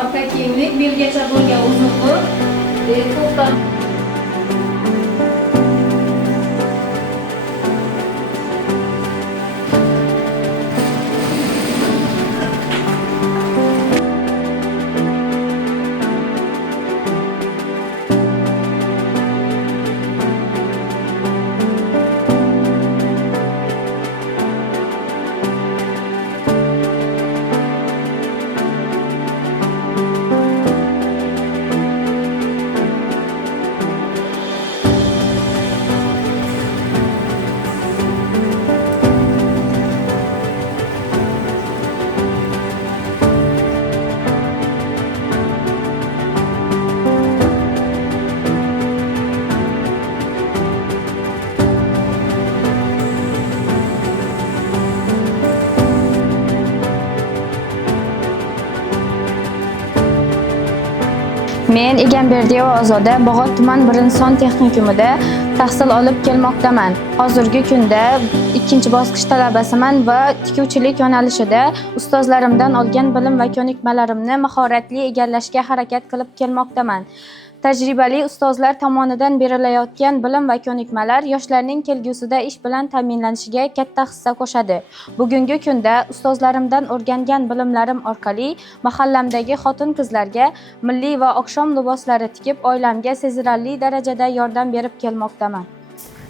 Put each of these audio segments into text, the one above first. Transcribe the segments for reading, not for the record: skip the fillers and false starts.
orqa kiyimlik, belgacha bo'lgan uzunli, to'xtam. Men Egamberdiyeva Ozoda Bog'ot tuman 1-son texnikumida tahsil olib kelmoqdaman. Hozirgi kunda 2-bosqich talabasiman va tikuvchilik yo'nalishida ustozlarimdan olgan bilim va ko'nikmalarimni mahoratli egallashga harakat qilib kelmoqdaman. Tajribali ustozlar tomonidan berilayotgan bilim va ko'nikmalar yoshlarning kelgusida ish bilan ta'minlanishiga katta hissa qo'shadi. Bugungi kunda ustozlarimdan o'rgangan bilimlarim orqali mahallamdagi xotin-qizlarga milliy va oqshom liboslari tikib, oilamga sezilarli darajada yordam berib kelmoqdaman.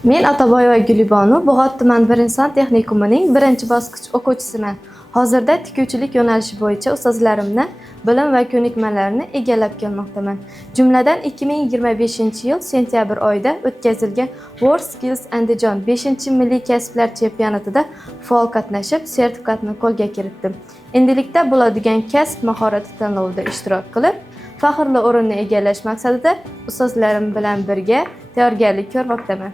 Men Otaboyeva Gulibonu Bog'ot tuman 1-son texnikumining 1-bosqich o'quvchisiman. Hozirda tikuvchilik yo'nalishi bo'yicha ustozlarimni bilim va ko'nikmalarini egallab kelmoqdaman. Jumladan 2025-yil sentyabr oyida o'tkazilgan World Skills Andijon 5-milliy kasblar chempionatida faol qatnashib, sertifikatni qo'lga kiritdim. Endilikda bo'ladigan kasb mahorati tanlovida ishtirok qilib, faxrli o'rinni egallash maqsadida ustozlarim bilan birga tayyorgarlik ko'rmoqdaman.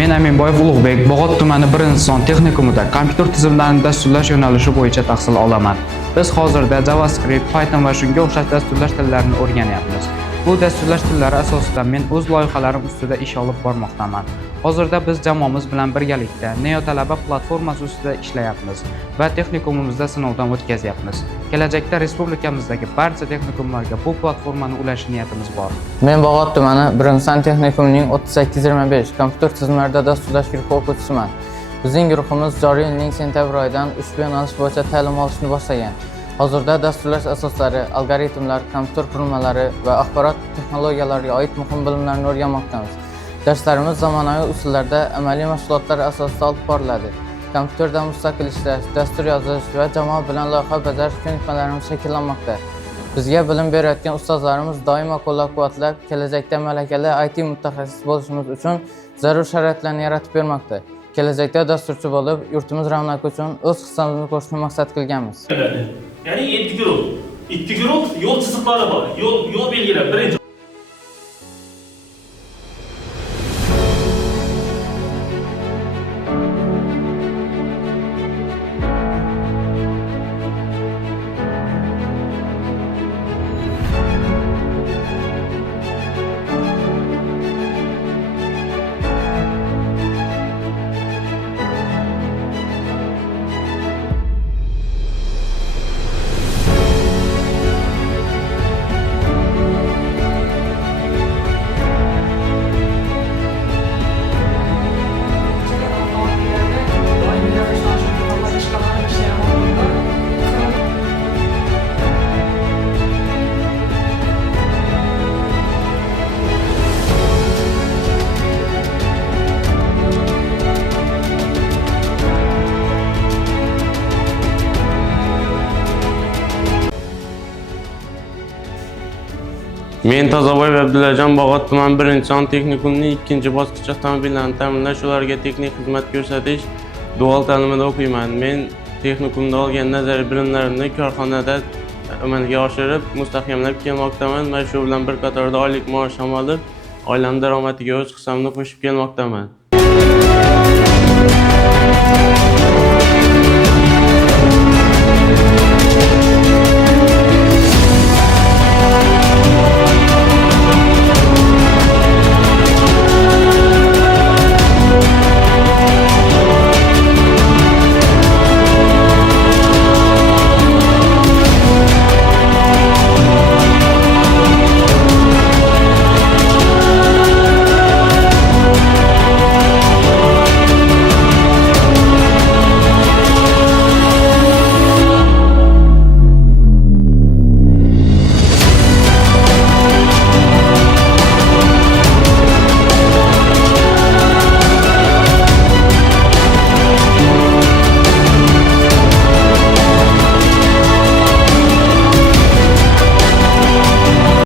Men Aminboyev Ulug'bek Bog'ot tumani 1-son texnikumida kompyuter tizimlarini dasturlash yo'nalishi bo'yicha tahsil olaman. Biz hozirda JavaScript, Python va shunga o'xshash dasturlash tillarini o'rganyapmiz. Bu dasturlash tillari asosida men o'z loyihalarim ustida ish olib bormoqdaman. Hozirda biz jamoamiz bilan birgalikda Neo talaba platformasi ustida ishlayapmiz va texnikumimizda sinovdan o'tkazyapmiz. Kelajakda respublikamizdagi barcha texnikumlarga bu platformani ulash niyatimiz bor. Men Bog'ot tumani 1-san texnikumining 3825 kompyuter tizimlarida dasturlash guruhi o'quvchisiman. Bizning guruhimiz joriy yilning sentabr oyidan ushbu yo'nalish bo'yicha ta'lim olishni boshlagan. Hozirda dasturlash asoslari, algoritmlar, kompyuter qurilmalari va axborot texnologiyalariga oid muhim bilimlarni o'rganmoqdamiz. Darslarimiz zamonaviy usullarda amaliy mashg'ulotlar asosida olib boriladi. Kompyuterda mustaqil ishlash, dastur yozish va jamoa bilan loyiha bajarish ko'nikmalarimiz shakllanmoqda. Bizga bilim berayotgan ustozlarimiz doimo qo'llab-quvvatlab, kelajakda malakali IT mutaxassis bo'lishimiz uchun zarur sharoitlarni yaratib bermoqda. Kelajakda dasturchi bo'lib, yurtimiz ravnaqi uchun o'z hissamizni qo'shishni maqsad qilganmiz. Ya'ni 7 guruh. 2 guruh yo'l chiziqlari bor. Yo'l belgilab birinchi Men Tozaboy va Abdullajon Bog'ot tuman 1-son texnikumining 2-bosqich avtomobillarini ta'minlash, ularga texnik xizmat ko'rsatish dual ta'limida o'qiyman. Men texnikumda olgan nazariy bilimlarimni korxonada amalga oshirib, mustahkamlab kelmoqdaman va shu bilan bir qatorda oylik maosh ham olib, oilam daromadiga o'z hissamni qo'shib kelmoqdaman.